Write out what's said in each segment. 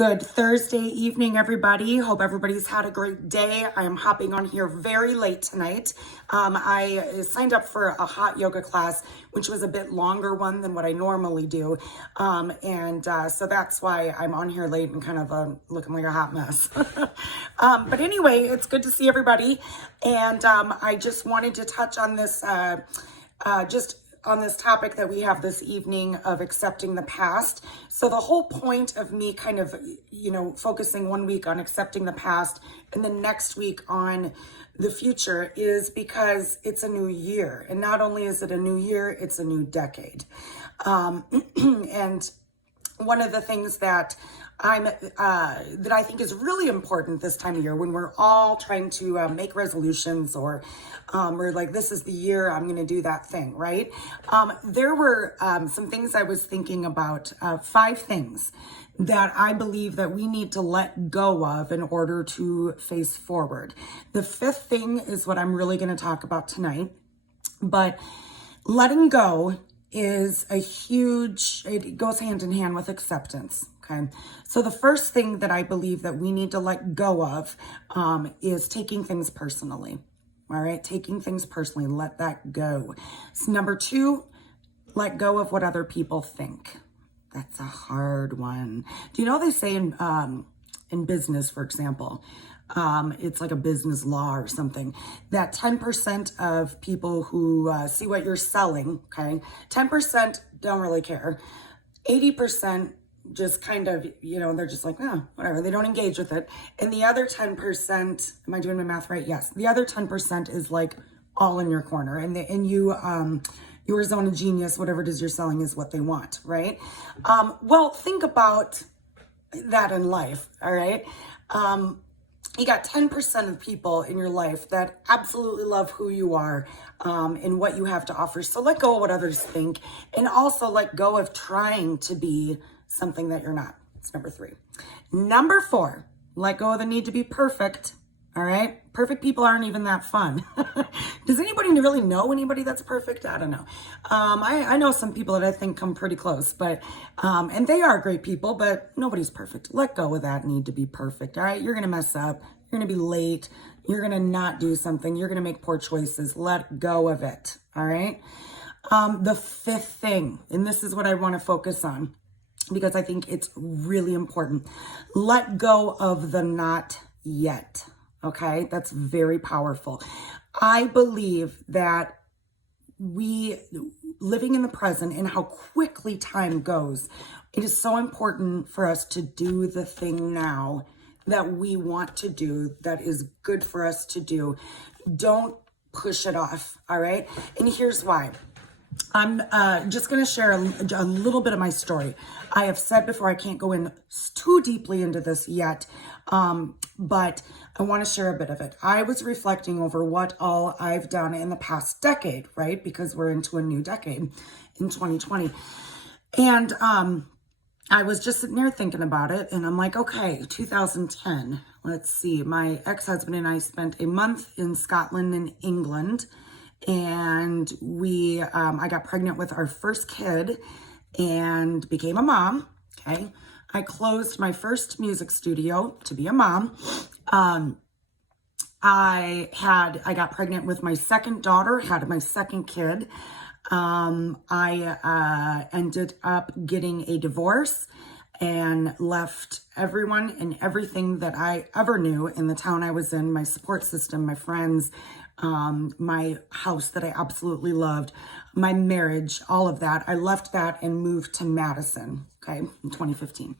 Good Thursday evening, everybody. Hope everybody's had a great day. I am hopping on here very late tonight. I signed up for a hot yoga class, which was a bit longer one than what I normally do. So that's why I'm on here late and kind of looking like a hot mess. But anyway, it's good to see everybody. And I just wanted to touch on this, on this topic that we have this evening of accepting the past. So the whole point of me kind of, focusing 1 week on accepting the past and then next week on the future is because it's a new year. And not only is it a new year, it's a new decade. And one of the things that I think is really important this time of year when we're all trying to make resolutions or we're like, this is the year I'm going to do that thing, right? There were some things I was thinking about, 5 things that I believe that we need to let go of in order to face forward. The 5th thing is what I'm really going to talk about tonight, but letting go is it goes hand in hand with acceptance. Okay. So the first thing that I believe that we need to let go of is taking things personally. All right. Taking things personally, let that go. So number 2, let go of what other people think. That's a hard one. Do you know they say in business, for example, it's like a business law or something, that 10% of people who see what you're selling, okay, 10% don't really care. 80% just kind of, they're just like, oh, whatever. They don't engage with it. And the other 10%, am I doing my math right? Yes. The other 10% is like all in your corner. And your zone of genius, whatever it is you're selling is what they want, right? Well, think about that in life, all right? You got 10% of people in your life that absolutely love who you are and what you have to offer. So let go of what others think and also let go of trying to be something that you're not. It's number 3. Number 4, let go of the need to be perfect. All right. Perfect people aren't even that fun. Does anybody really know anybody that's perfect? I don't know. I know some people that I think come pretty close, but, and they are great people, but nobody's perfect. Let go of that need to be perfect. All right. You're going to mess up. You're going to be late. You're going to not do something. You're going to make poor choices. Let go of it. All right. The 5th thing, and this is what I want to focus on because I think it's really important. Let go of the not yet. Okay, that's very powerful. I believe that living in the present and how quickly time goes, it is so important for us to do the thing now that we want to do, that is good for us to do. Don't push it off, all right? And here's why. I'm just going to share a little bit of my story. I have said before, I can't go in too deeply into this yet, but I want to share a bit of it. I was reflecting over what all I've done in the past decade, right? Because we're into a new decade in 2020. And I was just sitting there thinking about it, and I'm like, okay, 2010, let's see. My ex-husband and I spent a month in Scotland and England, and I got pregnant with our first kid and became a mom. Okay. I closed my first music studio to be a mom. I got pregnant with my second daughter, had my second kid. I ended up getting a divorce and left everyone and everything that I ever knew in the town I was in, my support system, my friends, my house that I absolutely loved, my marriage, all of that. I left that and moved to Madison, okay, in 2015.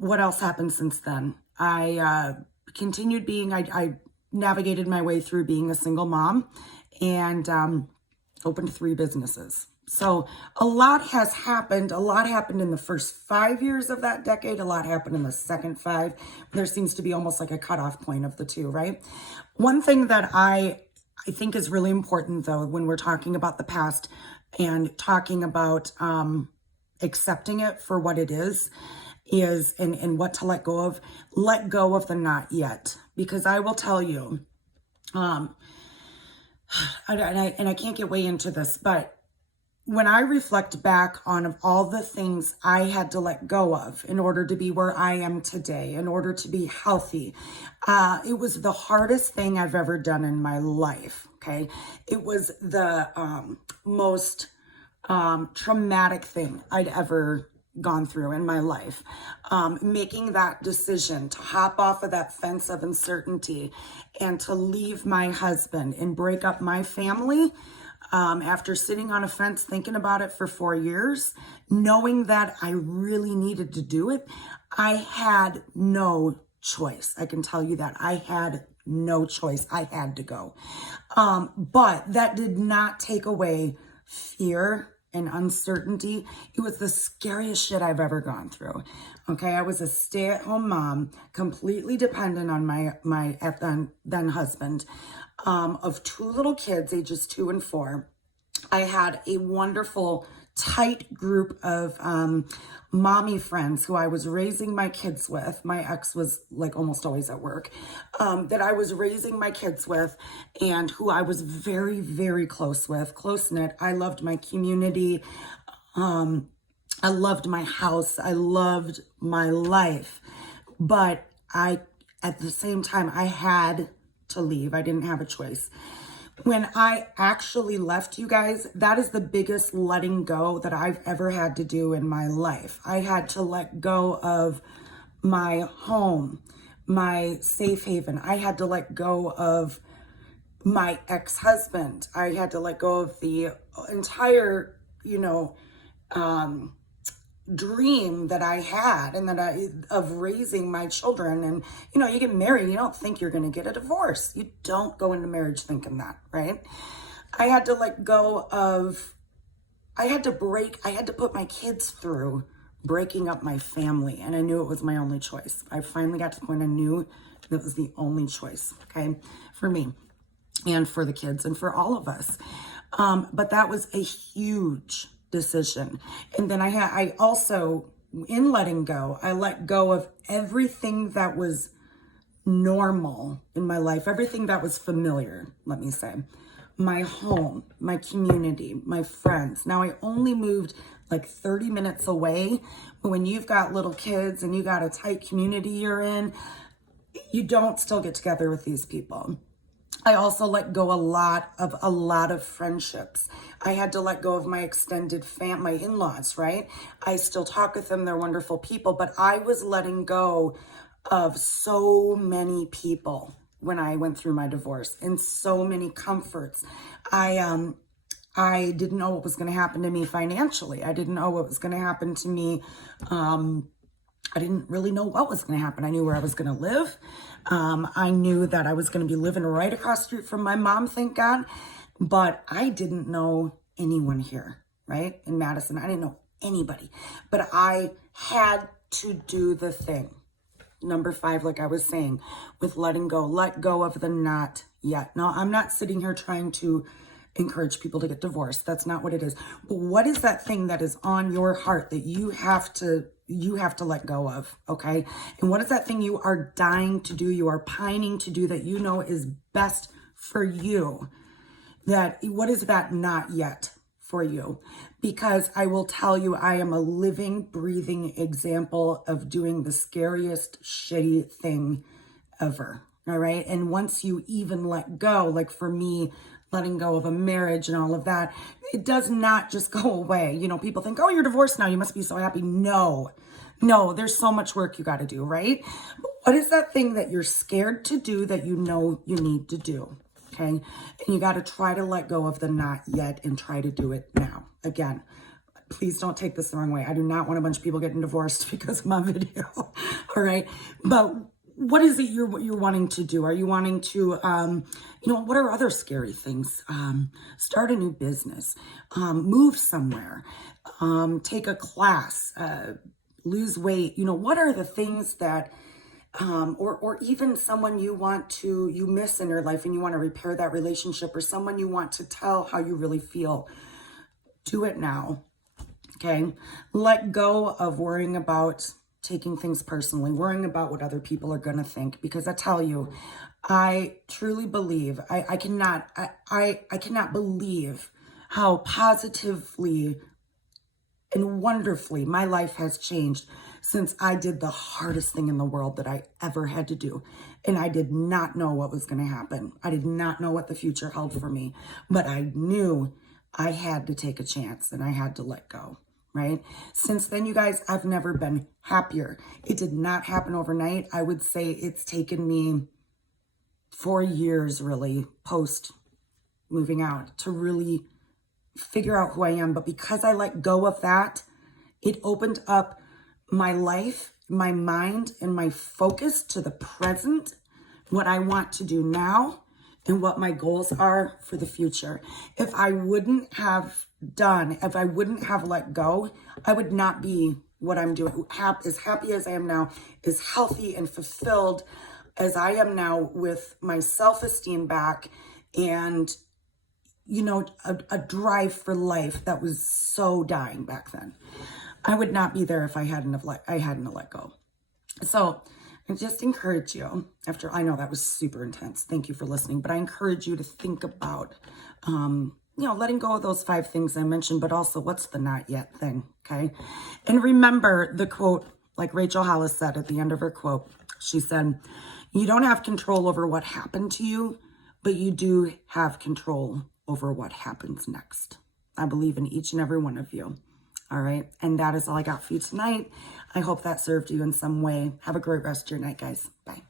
What else happened since then? I continued I navigated my way through being a single mom and opened 3 businesses. So a lot has happened. A lot happened in the first 5 years of that decade. A lot happened in the second 5. There seems to be almost like a cutoff point of the 2, right? One thing that I think is really important, though, when we're talking about the past and talking about accepting it for what it is and what to let go of the not yet. Because I will tell you, and I can't get way into this, but when I reflect back on all the things I had to let go of in order to be where I am today, in order to be healthy, it was the hardest thing I've ever done in my life. Okay. It was the most traumatic thing I'd ever gone through in my life. Making that decision to hop off of that fence of uncertainty and to leave my husband and break up my family. After sitting on a fence thinking about it for 4 years, knowing that I really needed to do it, I had no choice. I can tell you that. I had no choice. I had to go. But that did not take away fear and uncertainty. It was the scariest shit I've ever gone through. Okay, I was a stay-at-home mom, completely dependent on my then husband, of 2 little kids, ages 2 and 4. I had a wonderful, tight group of mommy friends who I was raising my kids with. My ex was like almost always at work, that I was raising my kids with, and who I was very, very close with, close-knit. I loved my community. I loved my house. I loved my life. But at the same time, I had to leave. I didn't have a choice. When I actually left, you guys, that is the biggest letting go that I've ever had to do in my life. I had to let go of my home, my safe haven. I had to let go of my ex-husband. I had to let go of the entire, dream that I had and of raising my children. And you get married, you don't think you're going to get a divorce. You don't go into marriage thinking that, right? I had to let go of, I had to put my kids through breaking up my family, and I knew it was my only choice. I finally got to the point I knew that was the only choice, okay, for me and for the kids and for all of us. But that was a huge decision. And then I also, in letting go, I let go of everything that was normal in my life, everything that was familiar, let me say. My home, my community, my friends. Now, I only moved like 30 minutes away, but when you've got little kids and you got a tight community you're in, you don't still get together with these people. I also let go a lot of friendships. I had to let go of my extended my in-laws, right? I still talk with them. They're wonderful people, but I was letting go of so many people when I went through my divorce, and so many comforts. I didn't know what was going to happen to me financially. I didn't know what was going to happen to me. I didn't really know what was going to happen. I knew where I was going to live. I knew that I was going to be living right across the street from my mom, thank God. But I didn't know anyone here, right? In Madison, I didn't know anybody. But I had to do the thing. Number 5, like I was saying, with letting go. Let go of the not yet. Now, I'm not sitting here trying to encourage people to get divorced. That's not what it is. But what is that thing that is on your heart that you have to let go of, okay? And what is that thing you are dying to do, you are pining to do, that you know is best for you? What is that not yet for you? Because I will tell you, I am a living, breathing example of doing the scariest, shitty thing ever, all right? And once you even let go, like for me, letting go of a marriage and all of that, it does not just go away. People think, oh, you're divorced now, you must be so happy. No, there's so much work you got to do, right? What is that thing that you're scared to do that you know you need to do? Okay. And you got to try to let go of the not yet and try to do it now. Again, please don't take this the wrong way. I do not want a bunch of people getting divorced because of my video. All right. But what is it you're wanting to do? Are you wanting to, what are other scary things? Start a new business, move somewhere, take a class, lose weight. What are the things that, or even someone you miss in your life and you want to repair that relationship, or someone you want to tell how you really feel. Do it now. Okay. Let go of worrying about taking things personally, worrying about what other people are going to think, because I tell you, I truly believe, I cannot believe how positively and wonderfully my life has changed since I did the hardest thing in the world that I ever had to do. And I did not know what was going to happen. I did not know what the future held for me, but I knew I had to take a chance and I had to let go, right? Since then, you guys, I've never been happier. It did not happen overnight. I would say it's taken me 4 years really post moving out to really figure out who I am. But because I let go of that, it opened up my life, my mind, and my focus to the present, what I want to do now, and what my goals are for the future. If I wouldn't have let go, I would not be what I'm doing. As happy as I am now, as healthy and fulfilled as I am now, with my self-esteem back and a drive for life that was so dying back then. I would not be there if I hadn't let go. So I just encourage you, I know that was super intense. Thank you for listening, but I encourage you to think about, letting go of those 5 things I mentioned, but also what's the not yet thing. Okay. And remember the quote, like Rachel Hollis said at the end of her quote, she said, "You don't have control over what happened to you, but you do have control over what happens next." I believe in each and every one of you. All right. And that is all I got for you tonight. I hope that served you in some way. Have a great rest of your night, guys. Bye.